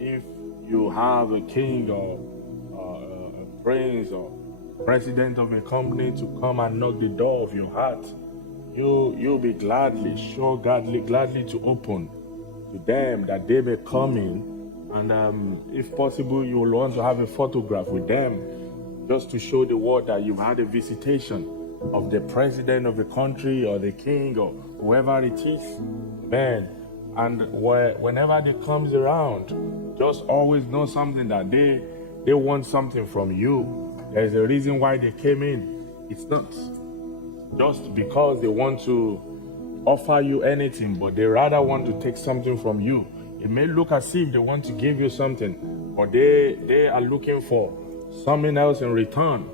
if you have a king or a prince or president of a company to come and knock the door of your heart, you'll be gladly to open to them that they may come in. And if possible, you will want to have a photograph with them just to show the world that you've had a visitation of the president of the country or the king or whoever it is. Man, and whenever they comes around, just always know something that they want something from you. There's a reason why they came in. It's not just because they want to offer you anything, but they rather want to take something from you. It may look as if they want to give you something, but they are looking for something else in return.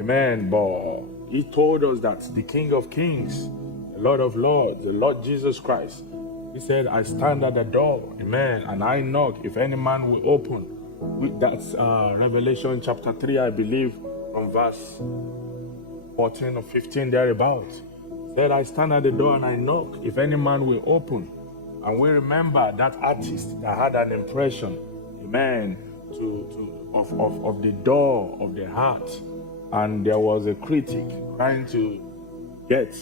Amen. But he told us that the King of Kings, the Lord of Lords, the Lord Jesus Christ, he said, I stand at the door, amen, and I knock. If any man will open. That's Revelation chapter 3, I believe, from verse 14 or 15 thereabouts. Said, I stand at the door and I knock. If any man will open. And we remember that artist that had an impression, amen, of the door of the heart. And there was a critic trying to get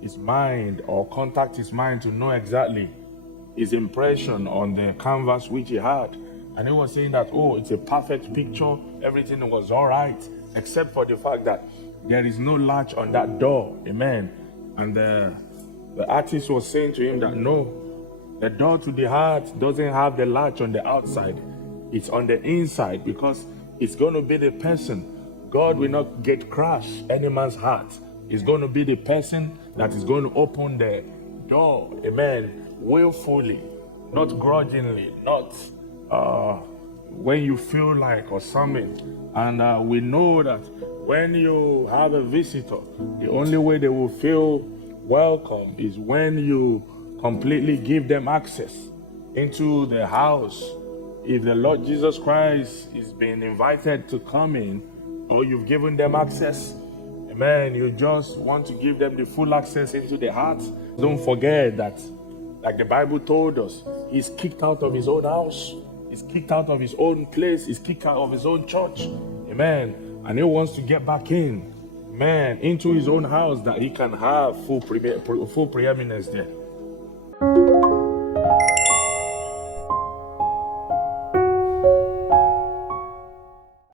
his mind or contact his mind to know exactly his impression on the canvas which he had. And he was saying that, oh, it's a perfect picture. Everything was all right, except for the fact that there is no latch on that door. Amen. And the artist was saying to him that, no, the door to the heart doesn't have the latch on the outside. It's on the inside, because it's going to be the person. God will not get crash any man's heart. It's going to be the person that is going to open the door. Amen. Willfully, not grudgingly, not when you feel like or something. And we know that when you have a visitor, the only way they will feel welcome is when you completely give them access into the house. If the Lord Jesus Christ is being invited to come in, or you've given them access, amen, you just want to give them the full access into the heart. Don't forget that, like the Bible told us, he's kicked out of his own house. He's kicked out of his own place. He's kicked out of his own church. Amen. And he wants to get back in, man, into his own house, that he can have full preeminence there.